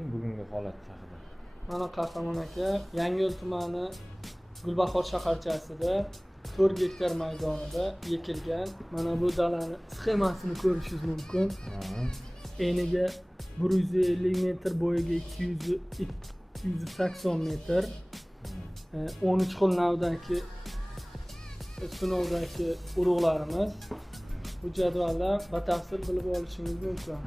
ayting bugungi holat haqida. Mana Qahramon aka, Yangiyo'l tumani Gulbahor shaharchasida 4 gektar maydonida ekilgan mana bu dalani sxemasini ko'rishingiz mumkin. Eniga 150 metr, bo'yiga 280 metr. 13 xil navdagi sinovdagi urug'larimiz. Bu jadvalda batafsil bilib olishingiz mumkin.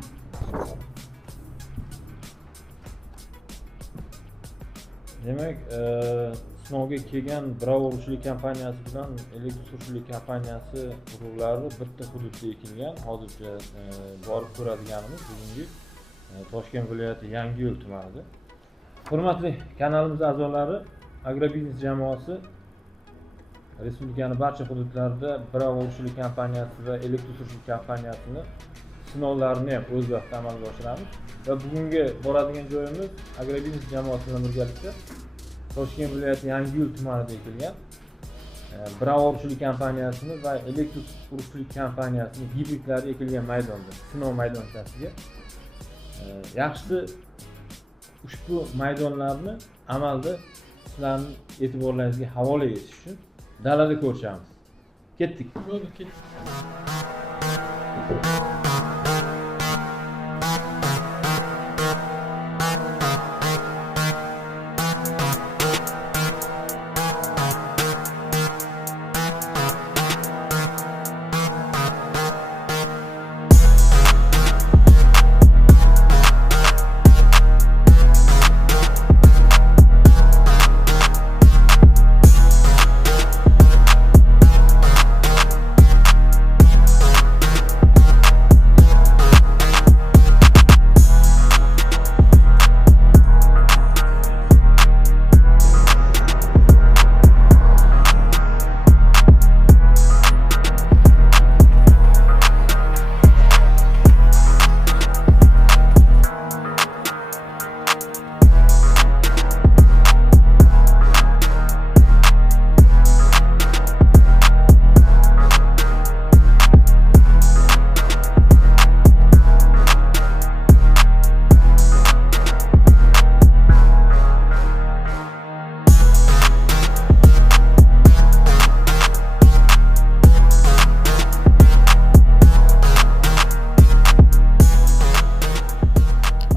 Demak, sinovga kelgan Bravo urug'chilik kompaniyasi bilan elektr surishchilik kompaniyasi urug'lari bitta hududda ekilgan. Hozircha borib ko'radiganimiz bugungi Toshkent viloyati Yangiyo'l tumanida. Hurmatli kanalimiz a'zolari, agrobiznes jamoasi respublikaning barcha hududlarida Bravo urug'chilik kompaniyasi va elektr surishchilik kompaniyasini sinovlarini ham o'z vaqtida amalga oshiramiz. Va bugungi boradigan joyimiz agrobiznes jamoasi bilan birgalikda Toshkent viloyati Yangiyo'l tumanida ekilgan Bravo urug'chilik kompaniyasini va elektr surishchilik kompaniyasining gibridlari ekilgan maydonda, sinov maydonchasiga. Yaxshisi ushbu maydonlarni amalda sizlarning e'tiborlaringizga havola etish uchun dalada ko'rishamiz. Ketdik. Bo'ldi, ketdik.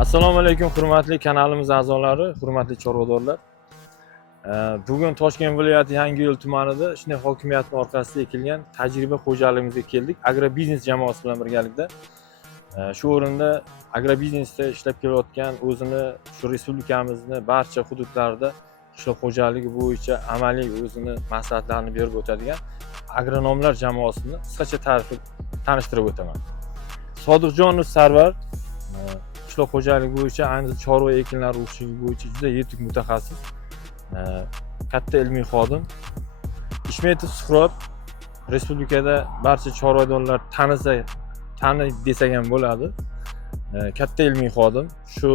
Assalomu alaykum hurmatli kanalimiz a'zolari, hurmatli chorvadorlar. Bugun Toshkent viloyati Yangiyo'l tumanida shunday hokimiyatning orqasida ekilgan tajriba xo'jaligimizga keldik. Agrobiznes jamoasi bilan birgalikda. Shu o'rinda agrobiznesda ishlab kelayotgan, o'zini shu respublikamizni barcha hududlarida qishloq xo'jaligi bo'yicha amaliy o'zini maslahatlarini berib o'tadigan agronomlar jamoasini qisqacha tanishtirib o'taman. Sodiqjonov Sarvar qishloq xo'jaligi bo'yicha, ayniqsa chorva ekinlar urug'chiligi bo'yicha juda yetuk mutaxassis, katta ilmiy xodim. Ishmetov Suhrot respublikada barcha chorvadorlar taniydi desak ham bo'ladi. Katta ilmiy xodim, shu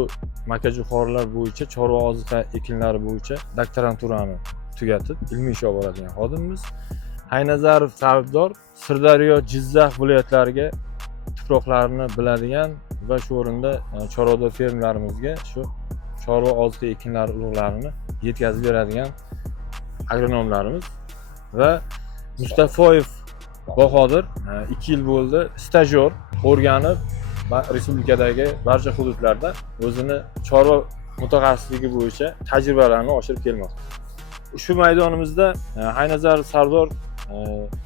makajo'xorilar bo'yicha, chorva oziqa ekinlari bo'yicha doktoranturani tugatib, ilmiy ish olib boradigan xodimimiz. Haynazarov Savdor Sirdaryo, Jizzax viloyatlariga tuproqlarini biladigan va shu o'rinda chorvador fermalarimizga shu chorva oziqa ekinlari urug'larini yetkazib beradigan agronomlarimiz va Mustafoyev Bahodir 2 yil bo'ldi stajyor o'rganib respublikadagi barcha hududlarda o'zini chorva mutaxassisligi bo'yicha tajribalarini oshirib kelmoqda. Shu maydonimizda Haynazarov Sardor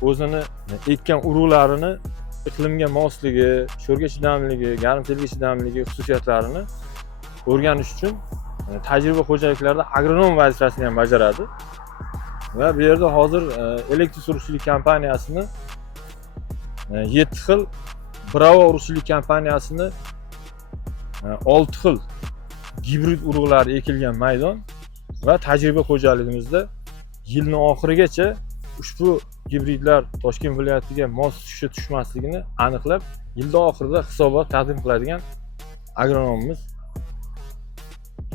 o'zini ekkan urug'larini iqlimga mosligi, sho'rga chidamligi, garmselga chidamligi xususiyatlarini o'rganish uchun tajriba xo'jaliklarida agronom vazifasini ham bajaradi. Va bu yerda hozir elektr surishchilik kompaniyasini 7 xil, Bravo urug'chilik kompaniyasini 6 xil gibrid urug'lari ekilgan maydon va tajriba xo'jaligimizda yilning oxirigacha ushbu gibridlar Toshkent viloyatiga mos tushishi tushmasligini aniqlab, yilning oxirida hisobot taqdim qiladigan agronomimiz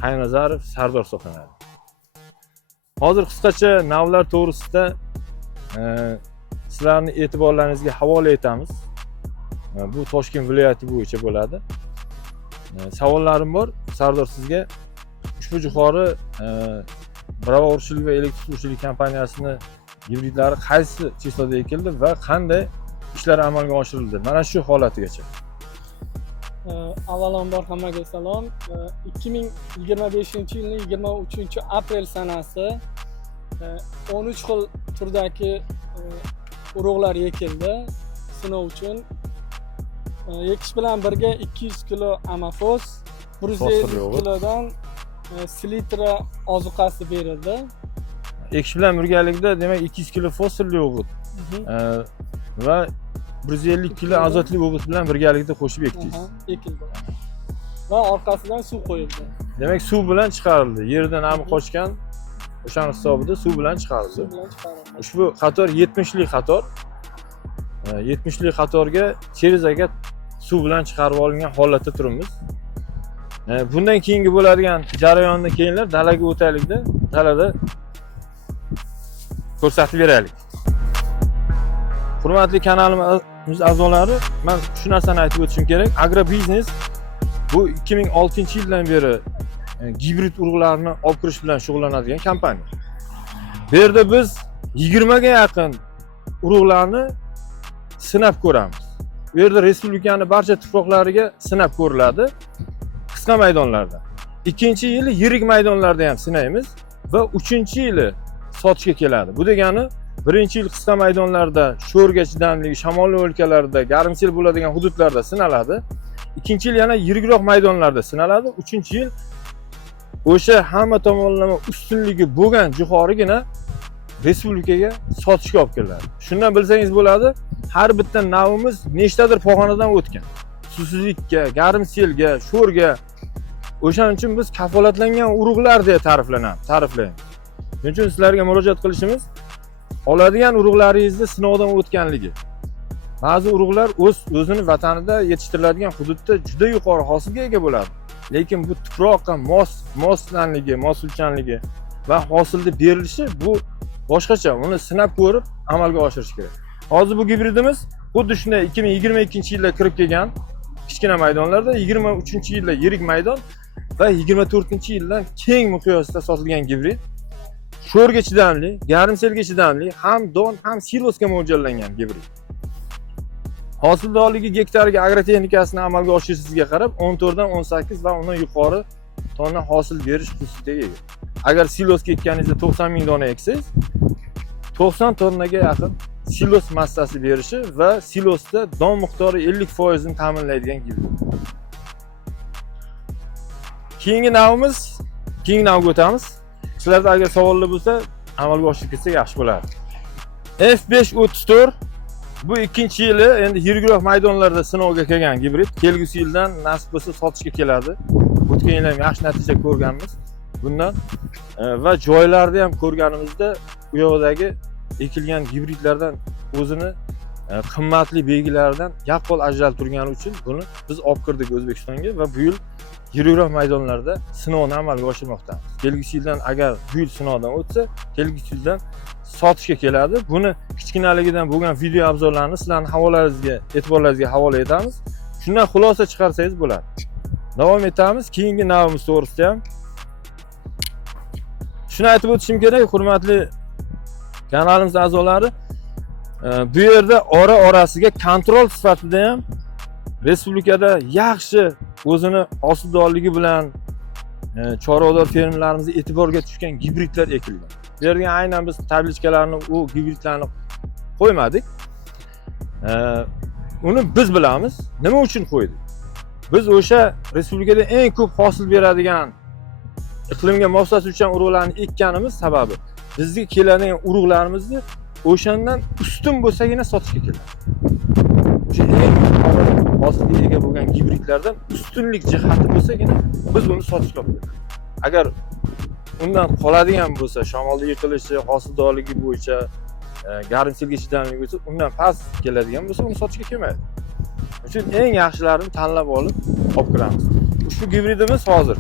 Haynazarov Sardor hisoblanadi. Hozir qisqacha navlar to'g'risida sizlarning e'tiborlaringizga havola etamiz. Bu Toshkent viloyati bo'yicha bo'ladi. Savollarim bor Sardor sizga. Ushbu jo'xori Bravo urishchilik va elektr urishchilik kompaniyasini gibridlari qaysi chistoda ekildi va qanday ishlar amalga oshirildi? Mana shu holatigacha. Avvalambor hammaga salom. 2025-yilning 23-aprel sanasi 13 xil turdagi urug'lar ekildi sinov uchun. Ekish bilan birga 200 kilo amafos, 150 kilodan selitra ozuqasi berildi. Ekish bilan birgalikda demak 200 kilo fosforli o'g'it va 150 kilo azotli o'g'it bilan birgalikda qo'shib ekdingiz. Ekildi. Va orqasidan suv qo'yildi. Demak suv bilan chiqarildi. Yerdan nami qochgan o'shaning hisobida suv bilan chiqarildi. Ushbu qator 70 lik qator. 70 lik qatorga cherezaga suv bilan chiqarib olingan holatda turibmiz. Bundan keyingi bo'ladigan jarayonni keyinlar dalaga o'taylikda, dalada ko'rsatib beraylik. Hurmatli kanalimiz a'zolari, men shu narsani aytib o'tishim kerak. Agrobiznes bu 2006-yildan beri gibrid urug'larni olib kirish bilan shug'ullanadigan kompaniya. Bu yerda biz 20 ga yaqin urug'larni sinab ko'ramiz. Bu yerda respublikaning barcha tuproqlariga sinab ko'riladi. Qisqa maydonlarda. Ikkinchi yili yirik maydonlarda ham sinaymiz va 3-yili sotishga keladi. Bu degani birinchi yil qisqa maydonlarda, sho'rga chidamli, shamolli o'lkalarda, garmsel bo'ladigan hududlarda sinaladi. Ikkinchi yil yana yirikroq maydonlarda sinaladi. 3-yil o'sha hamma tomonlama ustunligi bo'lgan jo'xorigina respublikaga sotishga olib keladi. Shundan bilsangiz bo'ladi, har bitta navimiz nechtadir pog'onadan o'tgan. Suvsizlikka, garmselga, sho'rga. O'shaning uchun biz kafolatlangan urug'lar deb ta'riflaymiz. Shuning uchun sizlarga murojaat qilishimiz, oladigan urug'laringizni sinovdan o'tganligi. Ba'zi urug'lar o'zini vatanida yetishtiriladigan hududda juda yuqori hosilga ega bo'ladi. Lekin bu tuproqqa mosulchanligi va hosilni berilishi bu boshqacha. Uni sinab ko'rib amalga oshirish kerak. Hozir bu gibridimiz xuddi shunday 2022-yilda kirib kelgan kichkina maydonlarda, 23-yilda yirik maydon va 24-yildan keng miqyosda sotilgan gibrid. Sho'rga chidamli, garmselga chidamli, ham don, ham silosga mo'ljallangan gibrid. Hosildorligi gektariga agrotexnikasini amalga oshirishingizga qarab 14 dan 18 va undan yuqori tonna hosil berish xususiyatiga ega. Agar silosga ekkaningizda 90 ming dona eksangiz, 90 tonnaga yaqin silos massasi berishi va silosda don miqdori 50% ni ta'minlaydigan gibrid. Keyingi navga o'tamiz. Sizlarda agar savollar bo'lsa, amalga oshirib ketsak yaxshi bo'lardi. F534 bu ikkinchi yili endi yirikroq maydonlarda sinovga kelgan gibrid. Kelgusi yildan nasib bo'lsa sotishga keladi. O'tgan yil ham yaxshi natija ko'rganmiz bundan va joylarda ham ko'rganimizda u yoqdagi ekilgan gibridlardan o'zini qimmatli belgilaridan yaqqol ajralib turgani uchun buni biz olib kirdik O'zbekistonga va bu yil yirikroq maydonlarda sinovni amalga oshirmoqdamiz. Kelgusi yildan agar bu yil sinovdan o'tsa, kelgusi yildan sotishga keladi. Buni kichkinaligidan bo'lgan video obzorlarni sizlarning havolangizga, e'tiborlaringizga havola etamiz. Shundan xulosa chiqarsangiz bo'ladi. Davom etamiz. Keyingi navimiz to'g'risida ham shuni aytib o'tishim kerak, hurmatli kanalimiz a'zolari. Bu yerda orasiga kontrol sifatida ham respublikada yaxshi o'zini hosildorligi bilan chorvador fermerlarimizning e'tiboriga tushgan gibridlar ekilgan. Bu yerga aynan biz tablichkalarni u gibridlarni qo'ymadik. Uni biz bilamiz. Nima uchun qo'ydik? Biz o'sha respublikada eng ko'p hosil beradigan iqlimga moslashuvchan urug'larni ekkanimiz sababi bizga keladigan urug'larimizni o'shandan ustun bo'lsagina sotishga keladi. O'sha eng hosilga ega bo'lgan gibridlardan ustunlik jihati bo'lsagina biz buni sotishga olib kelamiz. Agar undan qoladigan bo'lsa, shamolda yiqilishi, hosildorligi bo'yicha, garmselga chidamligi bo'lsa, undan past keladigan bo'lsa, uni sotishga kelmaydi. Uchun eng yaxshilarini tanlab olib kiramiz. Ushbu gibridimiz hozir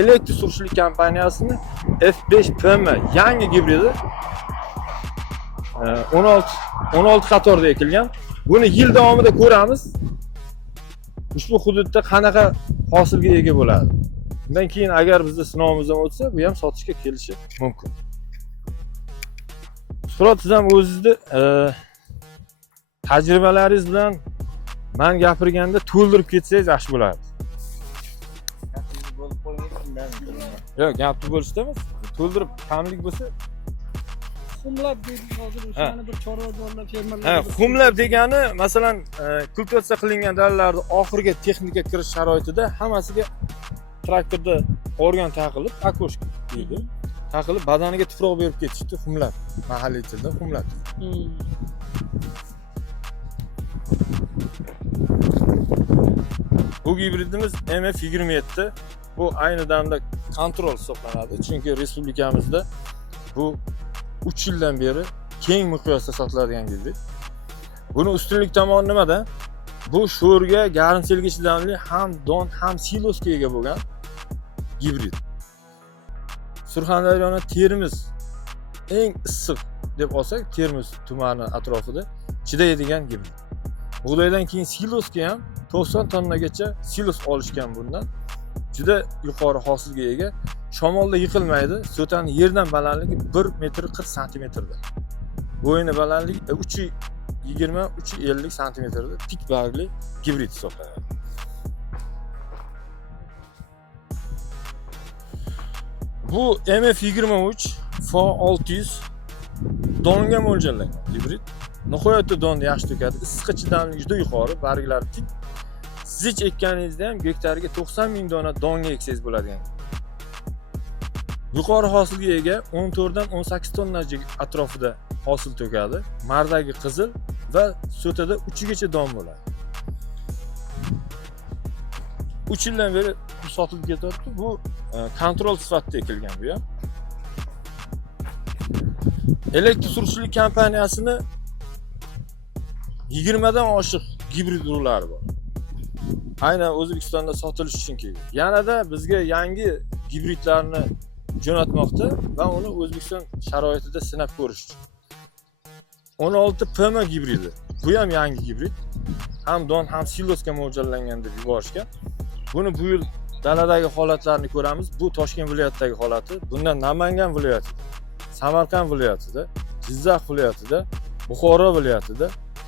elektr surishchilik kompaniyasining F5PM yangi gibridi 16 qatorda ekilgan. Buni yil davomida ko'ramiz. ushbu hududda qanaqa hosilga ega bo'ladi. Undan keyin agar bizda sinovimizdan o'tsa, bu ham sotishga kelishi mumkin. Suhrat, siz ham o'zingizni tajribalaringiz bilan men gapirganda to'ldirib ketsangiz yaxshi bo'lardi. Yo'q, gapni bo'lishda emas, to'ldirib kamlik bo'lsa. Xumlab deydi hozir o'shani bir chorvadorlar, fermerlar. Ha, xumlab degani, masalan, kultivatsiya qilingan dalalarning oxirgi texnika kirish sharoitida hammasiga traktorda organ taqilib, akoshka deydi. Taqilib badaniga tuproq berib ketishdi, xumlab. Mahalliy tilda xumlab. Bu gibridimiz MF27. Bu ayni damda kontrol hisoblanadi. Chunki respublikamizda bu 3 yildan beri keng miqyosda sotiladigan gibrid. Buni ustunlik tomoni nimada? Bu sho'rga, garmselga chidamli, ham don, ham silosga ega bo'lgan gibrid. Surxondaryoning Termiz eng issiq deb olsak, Termiz tumani atrofida chidaydigan gibrid. Bug'doydan keyin silosga ham 90 tonnagacha silos olishgan bundan. Juda yuqori hosilga ega. Shamolda yiqilmaydi. So'tani yerdan balandligi 1 metr 40 santimetrda. Bo'yni balandligi 320-350 santimetrda tik bargli gibrid hisoblanadi. Bu MF23 F600 donga mo'ljallangan gibrid. Nihoyatda donni yaxshi to'kadi. Issiqqa chidamligi juda yuqori, barglari tik. Zich ekkaningizda ham gektariga 90 ming dona donga eksangiz bo'ladigan. Yuqori hosilga ega 14 dan 18 tonnacha atrofida hosil to'kadi. Mardagi qizil va so'tada 3 gacha don bo'ladi. 3 yildan beri sotilib ketyapti. Bu kontrol sifatida ekilgan bu ham. Elektr surishchilik kompaniyasini 20 dan oshiq gibrid urug'lari bor. Aynan O'zbekistonda sotilish uchun kelgan. Yanada bizga yangi gibridlarni jo'natmoqda va uni O'zbekiston sharoitida sinab ko'rish uchun. 16 PM gibridi. Bu ham yangi gibrid. Ham don, ham silosga mo'ljallangan deb yuborishgan. Buni bu yil daladagi holatlarni ko'ramiz. Bu Toshkent viloyatidagi holati. Bundan Namangan viloyatida, Samarqand viloyatida, Jizzax viloyatida, Buxoro viloyatida,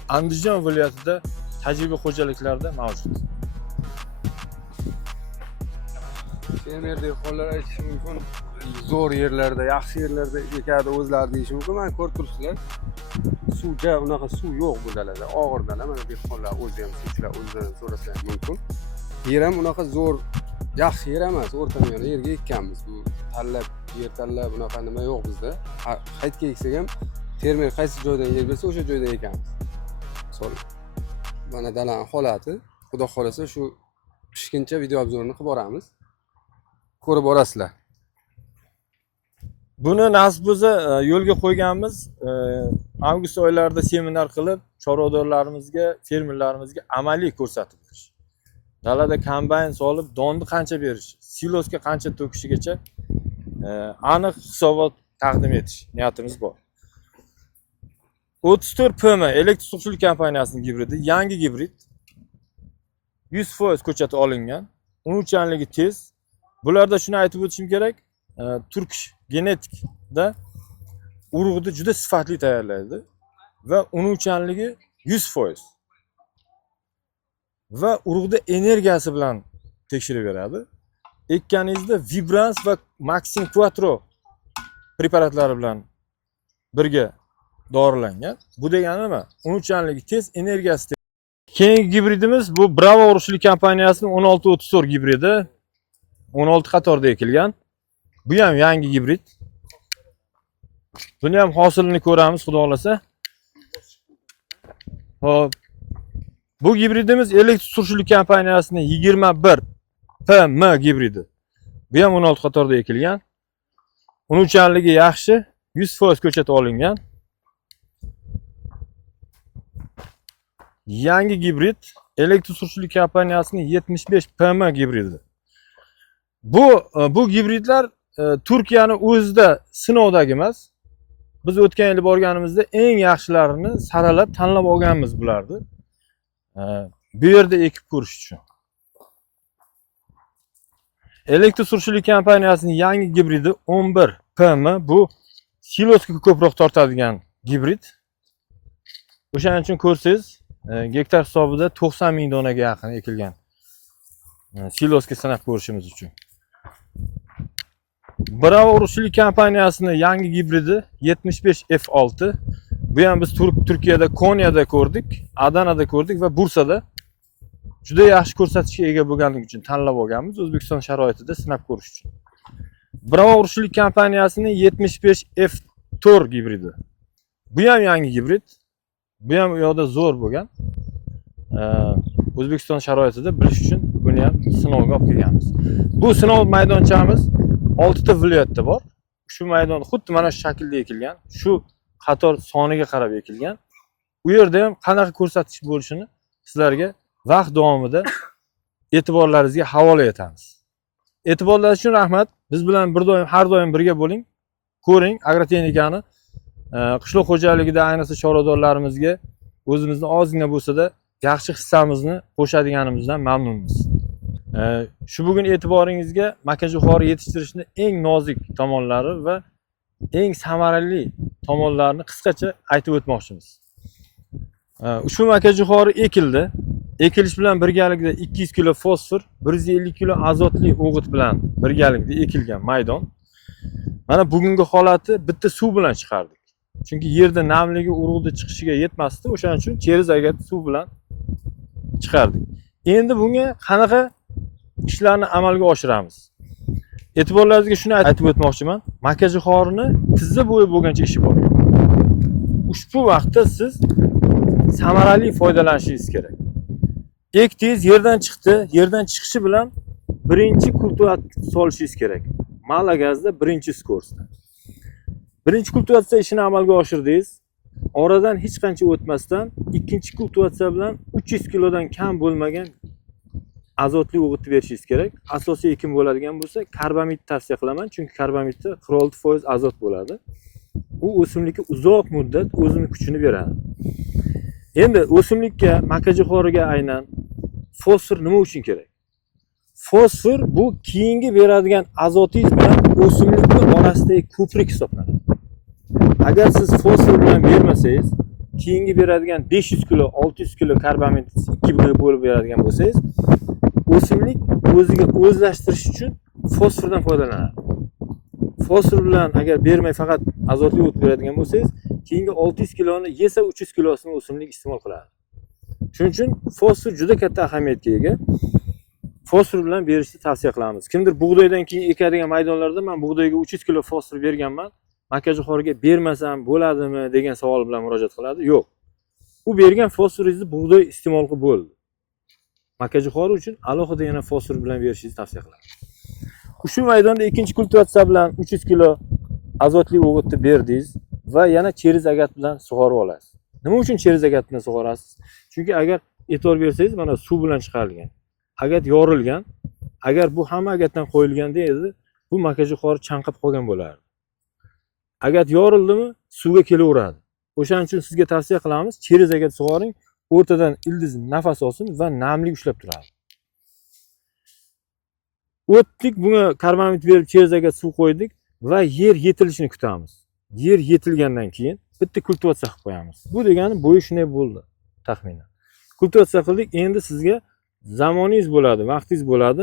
Andijon viloyatida tajriba xo'jaliklarida mavjud. Fermer dehqonlar aytishi mumkin, zo'r yerlarda, yaxshi yerlarda ekadi o'zlari deyishi mumkin. Men ko'rib turibsizlar, suvga unaqa suv yo'q bu dalada, og'ir dala. Mana dehqonlar o'zi ham, suvchilar o'zidan so'rasa mumkin. Yer ham unaqa zo'r, yaxshi yer emas, o'rtamiyona yerga ekkanmiz. Bu tanlab, yer tanlab unaqa nima yo'q bizda. Qaytga eksak ham fermer qaysi joydan yer bersa, o'sha joyda ekamiz. Misol, mana dalaning holati, xudo xolasa shu pishguncha video obzorini qilib boramiz. Ko'rib borasizlar. Buni nasib bo'lsa yo'lga qo'yganmiz. Avgust oylarida seminar qilib, chorvadorlarimizga, fermerlarimizga amaliy ko'rsatib berish. Dalada kombayn solib, donni qancha berish, silosga qancha to'kishigacha aniq hisobot taqdim etish niyatimiz bor. 34 PM elektr surishchilik kompaniyasining gibridi, yangi gibrid. 100% ko'chati olingan. Unutchanligi tez. Bularda shuni aytib o'tishim kerak. Turkish genetikda urug'ni juda sifatli tayyorlaydi va unutchanligi 100%. Va urug'da energiyasi bilan tekshirib beradi. Ekkaningizda Vibrans va Maxim Quattro preparatlari bilan birga dorilangan. Bu degani nima? Unutchanligi tez, energiyasi tez. Keyingi gibridimiz bu Bravo urug'chilik kompaniyasining 1634 gibridi. 16 qatorda ekilgan. Bu ham yangi gibrid. Buni ham hosilini ko'ramiz, xudo xolasa. Hop. Bu gibridimiz elektr surishchilik kompaniyasining 21 PM gibridi. Bu ham 16 qatorda ekilgan. Unutchanligi yaxshi, 100% ko'chat olingan. Yangi gibrid elektr surishchilik kompaniyasining 75 PM gibridi. Bu gibridlar Turkiyani o'zida sinovdagi emas. Biz o'tgan yil borganimizda eng yaxshilarini saralab tanlab olganmiz bularni. Bu yerda ekib ko'rish uchun. Elektr surishchilik kompaniyasining yangi gibridi 11 PM bu silosga ko'proq tortadigan gibrid. O'shaning uchun ko'rsangiz, gektar hisobida 90 ming donaga yaqin ekilgan. Silosga sanab ko'rishimiz uchun. Bravo urug'chilik kompaniyasining yangi gibridi 75 F6. Bu ham biz Turkiyada, Konyada ko'rdik, Adanada ko'rdik va Bursada juda yaxshi ko'rsatishga ega bo'lganligi uchun tanlab olganmiz O'zbekiston sharoitida sinab ko'rish uchun. Bravo urug'chilik kompaniyasining 75 F4 gibridi. Bu ham yangi gibrid. Bu ham u yoqda zo'r bo'lgan. O'zbekiston sharoitida bilish uchun buni ham sinovga olib kelganmiz. Bu sinov maydonchamiz 6 ta viloyatda bor. Shu maydon xuddi mana shu shaklda ekilgan. Shu qator soniga qarab ekilgan. U yerda ham qanaqa ko'rsatish bo'lishini sizlarga vaqt davomida e'tiborlaringizga havola etamiz. E'tiborlaringiz uchun rahmat. Biz bilan har doim birga bo'ling. Ko'ring agrotexnikani. Qishloq xo'jaligida ayniqsa chorvadorlarimizga o'zimizni ozgina bo'lsa-da yaxshi hissamizni qo'shadiganimizdan mamnunmiz. Shu bugun e'tiboringizga makajo'xori yetishtirishning eng nozik tomonlari va eng samarali tomonlarini qisqacha aytib o'tmoqchimiz. Ushbu makajo'xori ekildi. Ekilish bilan birgalikda 200 kg fosfor, 150 kg azotli o'g'it bilan birgalikda ekilgan maydon. Mana bugungi holati bitta suv bilan chiqardik. Chunki yerda namligi urug'da chiqishiga yetmasdi, o'shaning uchun cherizaga suv bilan chiqardik. Endi bunga qanaqa ishlarni amalga oshiramiz? E'tiborlaringizga shuni aytib o'tmoqchiman. Makajo'xorini tizza bo'yi bo'lgancha ishi bor. Ushbu vaqtda siz samarali foydalanishingiz kerak. Ekdingiz, yerdan chiqdi, yerdan chiqishi bilan birinchi kultivatsiya solishingiz kerak. Malagazda birinchi skorsda. Birinchi kultivatsiya ishini amalga oshirdingiz. Oradan hech qancha o'tmasdan ikkinchi kultivatsiya bilan 300 kilodan kam bo'lmagan azotli o'g'it berishingiz kerak. Asosiy ekin bo'ladigan bo'lsa, karbamid tavsiya qilaman, chunki karbamidda 46% azot bo'ladi. U o'simlikka uzoq muddat o'zining kuchini beradi. Endi o'simlikka, makajo'xoriga aynan fosfor nima uchun kerak? Fosfor bu keyingi beradigan azotingiz bilan o'simlikning orasidagi ko'prik hisoblanadi. Agar siz fosfor bilan bermasangiz, keyingi beradigan 500 kg, 600 kg karbamid 2 bo'lib beradigan bo'lsangiz, o'simlik o'ziga o'zlashtirish uchun fosfordan foydalanadi. Fosfor bilan agar bermay faqat azotli o't beradigan bo'lsangiz, keyingi 600 kiloni yesa 300 kilosini o'simlik iste'mol qiladi. Shuning uchun fosfor juda katta ahamiyatga ega. Fosfor bilan berishni tavsiya qilamiz. Kimdir bug'doydan keyin ekadigan maydonlarda men bug'doyga 300 kg fosfor berganman, makajo'xoriga bermasam bo'ladimi degan savol bilan murojaat qiladi. Yo'q. U bergan fosforingizni bug'doy iste'mol qilib bo'ldi. Makajo'xori uchun alohida yana fosfor bilan berishingizni tavsiya qilaman. Shu maydonda ikkinchi kultivatsiya bilan 300 kg azotli o'g'itni berdingiz va yana cheriz agat bilan sug'orib olasiz. Nima uchun cheriz agat bilan sug'orasiz? Chunki agar e'tibor bersangiz, mana suv bilan chiqarilgan. Agat yorilgan, agar bu hamma agatdan qo'yilganda edi, bu makajo'xori chanqab qolgan bo'lardi. Agat yorildimi, suvga kelaveradi. O'shaning uchun sizga tavsiya qilamiz, cheriz agat sug'oring, o'rtadan ildiz nafas olsin va namlik ushlab turadi. O'tdik, bunga karbamid berib cheriz agat suv qo'ydik va yer yetilishini kutamiz. Yer yetilgandan keyin bitta kultivatsiya qilib qo'yamiz. Bu degani bo'yi shunday bo'ldi, taxminan. Kultivatsiya qildik, endi sizga zamoningiz bo'ladi, vaqtingiz bo'ladi,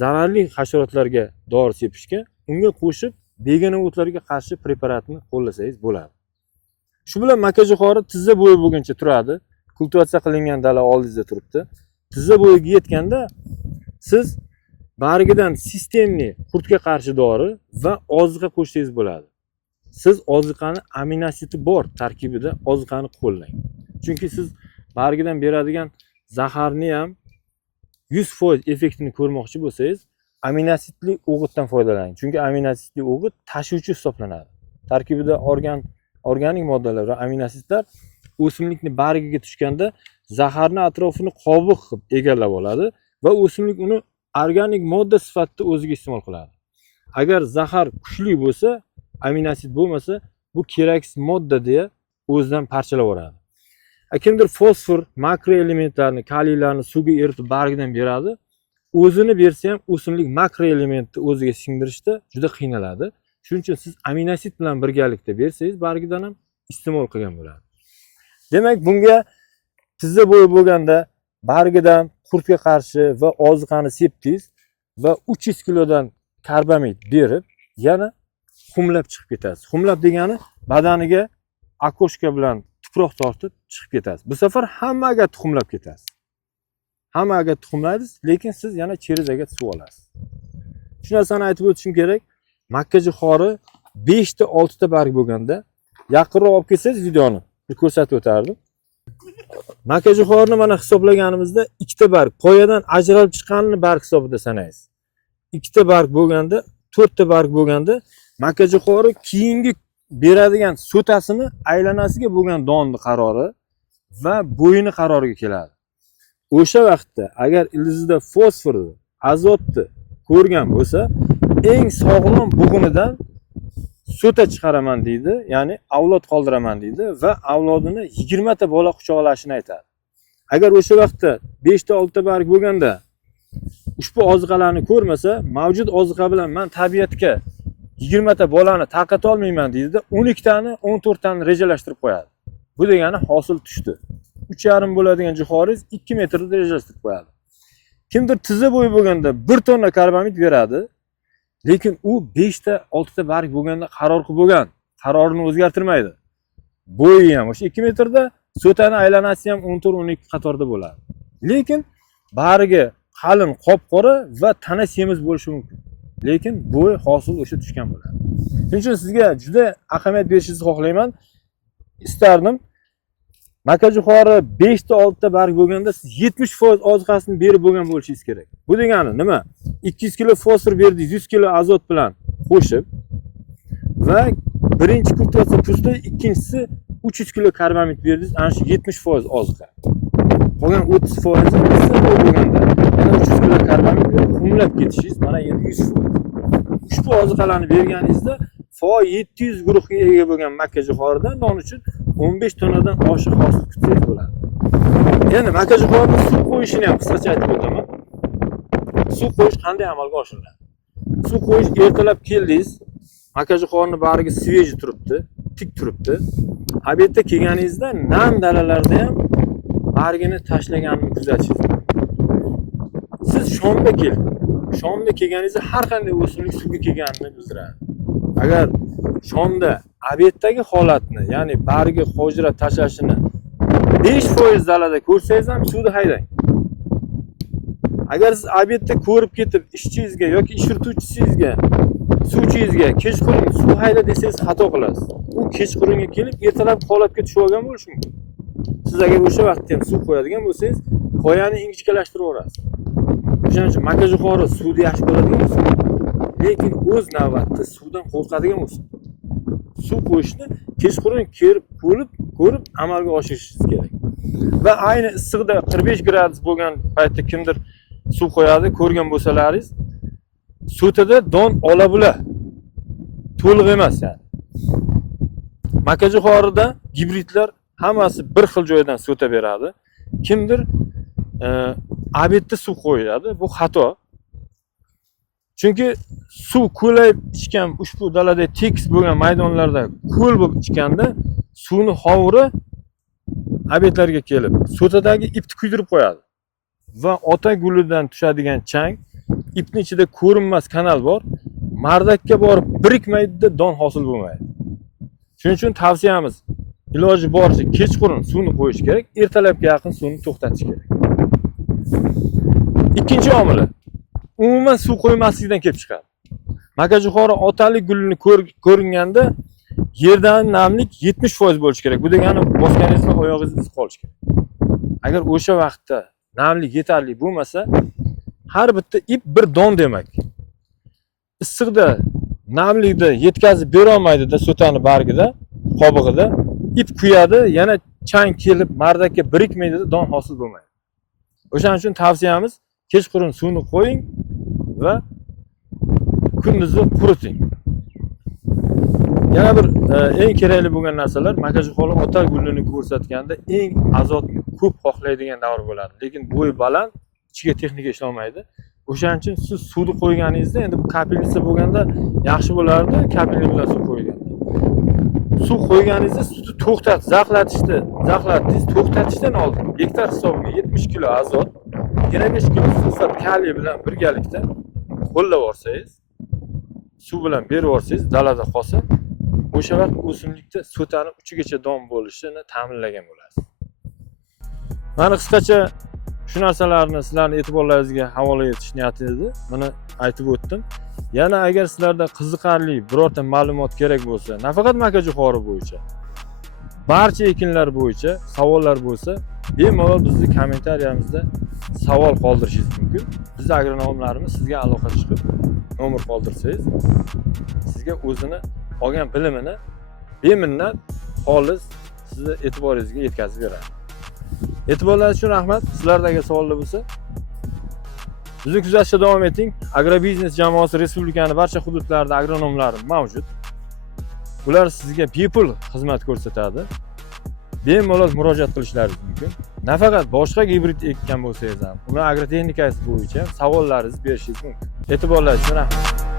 zararli hasharotlarga dori sepishga, unga qo'shib begona o'tlarga qarshi preparatni qo'llasangiz bo'ladi. Shu bilan makajo'xori tizza bo'yi bo'lguncha turadi. Kultivatsiya qilingan dala oldingizda turibdi. Tizza bo'yiga yetganda siz barigidan sistemli qurtga qarshi dori va oziqa qo'shsangiz bo'ladi. Siz oziqani aminositi bor tarkibida oziqani qo'llang. Chunki siz barigidan beradigan zaharni ham 100% effektini ko'rmoqchi bo'lsangiz, aminositli o'g'itdan foydalaning. Chunki aminositli o'g'it tashuvchi hisoblanadi. Tarkibida organik moddalar va aminositlar o'simlikni barigiga tushganda zaharni atrofini qobiq qilib egallab oladi va o'simlik uni organik modda sifatida o'ziga iste'mol qiladi. Agar zahar kuchli bo'lsa, aminosit bo'lmasa, bu keraksiz modda deya o'zidan parchalab yuboradi. Kimdir fosfor, makroelementlarni, kaliylarni suvga eritib barigidan beradi. o'zini bersa ham o'simlik makro elementni o'ziga singdirishda juda qiynaladi. Shuning uchun siz aminoasid bilan birgalikda bersangiz bargidan ham iste'mol qilgan bo'ladi. Demak, bunga tizza bo'yi bo'lganda bargidan qurtga qarshi va oziqani sepdingiz va 300 kilodan karbamid berib, yana xumlab chiqib ketasiz. Xumlab degani badaniga akoshka bilan tuproq tortib chiqib ketasiz. Bu safar hammaga tuxumlab ketasiz. Hammaga tuxumlaysiz, lekin siz yana cherizaga suv olasiz. Shu narsani aytib o'tishim kerak. Makkajo'xori 5 ta 6 ta barg bo'lganda yaqinroq olib kelsangiz videoni ko'rsatib o'tardim. Makkajo'xorini mana hisoblaganimizda 2 ta barg, poyadan ajralib chiqqanini barg hisobida sanaysiz. 2 ta barg bo'lganda, 4 ta barg bo'lganda makkajo'xori keyingi beradigan so'tasini aylanasiga bo'lgan donni qarori va bo'yini qaroriga keladi. O'sha vaqtda agar ildizida fosforni, azotni ko'rgan bo'lsa, eng sog'lom bug'unidan so'ta chiqaraman deydi, ya'ni avlod qoldiraman deydi va avlodini 20 ta bola quchoqlashini aytadi. Agar o'sha vaqtda 5 ta 6 ta barg bo'lganda ushbu oziqalarni ko'rmasa, mavjud oziqa bilan men tabiatga 20 ta bolani tarqata olmayman deydi, 12 tani, 14 tani rejalashtirib qo'yadi. Bu degani hosil tushdi. 3,5 bo'ladigan jo'xoringiz 2 metrda rejalashtirib qo'yadi. Kimdir tizza bo'yi bo'lganda 1 tonna karbamid beradi, lekin u 5 ta 6 ta barg bo'lganda qaror qilib bo'lgan, qarorini o'zgartirmaydi. Bo'yi ham o'sha 2 metrda, so'tani aylanasi ham 14-12 qatorda bo'ladi. Lekin bargi qalin, qop-qora va tana semiz bo'lishi mumkin. Lekin bo'y hosil o'sha tushgan bo'ladi. Shuning uchun sizga juda ahamiyat berishingizni xohlayman. Istardim makkajo'xori 5 ta 6 ta barg bo'lganda siz 70% oziqasini berib bo'lgan bo'lishingiz kerak. Bu degani nima? 200 kilo fosfor berdingiz, 100 kilo azot bilan qo'shib va birinchi kultivatsiya kursda ikkinchisi 300 kilo karbamid berdingiz, ana shu 70% oziqa. Qolgan 30% esa bo'lganda yana 300 kilo karbamid berib xumlab ketishingiz mana endi 100%. Ushbu oziqalarni berganingizda FO700 guruhiga ega bo'lgan makkajo'xoridan non uchun 15 tonnadan oshiq hosil kutsangiz bo'ladi. Endi makkajo'xorini suv qo'yishini ham qisqacha aytib o'taman. Suv qo'yish qanday amalga oshiriladi? Suv qo'yish ertalab keldingiz, makkajo'xorini bariga sveji turibdi, tik turibdi. Obedda kelganingizda nam dalalarda ham bargini tashlaganini kuzatishingiz mumkin. Siz shomda keling. Shomda kelganingizda har qanday o'simlik suvga kelganini bildiradi. Agar shomda obeddagi holatni, ya'ni bargi hojira tashlashini 5% dalada ko'rsangiz ham suvni haydang. Agar siz obedda ko'rib ketib ishchingizga yoki ish yurituvchisingizga, suvchingizga kechqurun suv hayda desangiz xato qilasiz. U kechqurunga kelib ertalab holatga tushib olgan bo'lishi mumkin. Siz agar o'sha vaqtda ham suv qo'yadigan bo'lsangiz, qoyani ingichkalashtirib o'rasiz. O'shaning uchun makkajo'xori suvni yaxshi ko'radigan bo'lsa, lekin o'z navbatida suvdan qo'rqadigan bo'lsa, suv qo'yishni kechqurun ko'rib amalga oshirishingiz kerak. Va ayni issiqda 45 gradus bo'lgan paytda kimdir suv qo'yadi, ko'rgan bo'lsalaringiz, so'tada don ola-bula. To'liq emas yani. Makkajo'xorida gibridlar hammasi bir xil joydan so'ta beradi. Kimdir obedda suv qo'yadi, bu xato. Chunki suv ko'layib ichgan ushbu dalada tekis bo'lgan maydonlarda ko'l bo'lib ichganda suvni hovuri obedlarga kelib so'tadagi ipni kuydirib qo'yadi. Va ota gulidan tushadigan chang, ipni ichida ko'rinmas kanal bor. Mardakka borib birikmaydi, don hosil bo'lmaydi. Shuning uchun tavsiyamiz iloji boricha kechqurun suvni qo'yish kerak, ertalabga yaqin suvni to'xtatish kerak. Ikkinchi omili umuman suv qo'ymaslikdan kelib chiqadi. Makkajo'xori otalik gulini ko'ringanda yerdan namlik 70% bo'lishi kerak. Bu degani bosganingizda oyog'ingiz isib qolishi kerak. Agar o'sha vaqtda namlik yetarli bo'lmasa, har bitta ip bir don demak. Issiqda, namlikda yetkazib bera olmaydi-da so'tani bargida, qobig'ida ip kuyadi, yana chang kelib mardakka birikmaydi-da don hosil bo'lmaydi. O'shaning uchun tavsiyamiz kechqurun suvni qo'ying va kunduzi quriting. Yana bir eng kerakli bo'lgan narsalar makkajo'xori ota gulini ko'rsatganda eng azotni ko'p xohlaydigan davr bo'ladi. Lekin bo'yi baland, ichiga texnika ishlamaydi. O'shaning uchun siz suvni qo'yganingizda endi bu kapelnitsa bo'lganda yaxshi bo'lardi, kapelni bilan suv qo'yganda. Suv qo'yganingizda suvni zavqlatingiz to'xtatishdan oldin gektar hisobiga 70 kilo azot, 25 kilo sulfat kaliy bilan birgalikda qo'llab olsangiz, suv bilan berib olsangiz, dalada qolsa, o'sha vaqt o'simlikda so'tani uchigacha dom bo'lishini ta'minlagan bo'lasiz. Mana qisqacha shu narsalarni sizlarning e'tiborlaringizga havola etish niyatim edi. Buni aytib o'tdim. Yana agar sizlarda qiziqarli birorta ma'lumot kerak bo'lsa, nafaqat makajo'xori bo'yicha, barcha ekinlar bo'yicha savollar bo'lsa, bemalol bizni kommentariyamizda savol qoldirishingiz mumkin. Biz agronomlarimiz sizga aloqa chiqib nomer qoldirsangiz, sizga o'zini olgan bilimini beminnat xolis sizni e'tiboringizga yetkazib beradi. E'tiborlaringiz uchun rahmat. Sizlardagi savollar bo'lsa, bizni kuzatishda davom eting. Agrobiznes jamoasi respublikaning barcha hududlarida agronomlar mavjud. Ular sizga bepul xizmat ko'rsatadi. Bemalol murojaat qilishlaringiz mumkin. Nafaqat boshqa gibrid ekkan bo'lsangiz ham, uni agrotexnikasi bo'yicha savollaringizni berishingiz mumkin. E'tiborlaringiz uchun rahmat.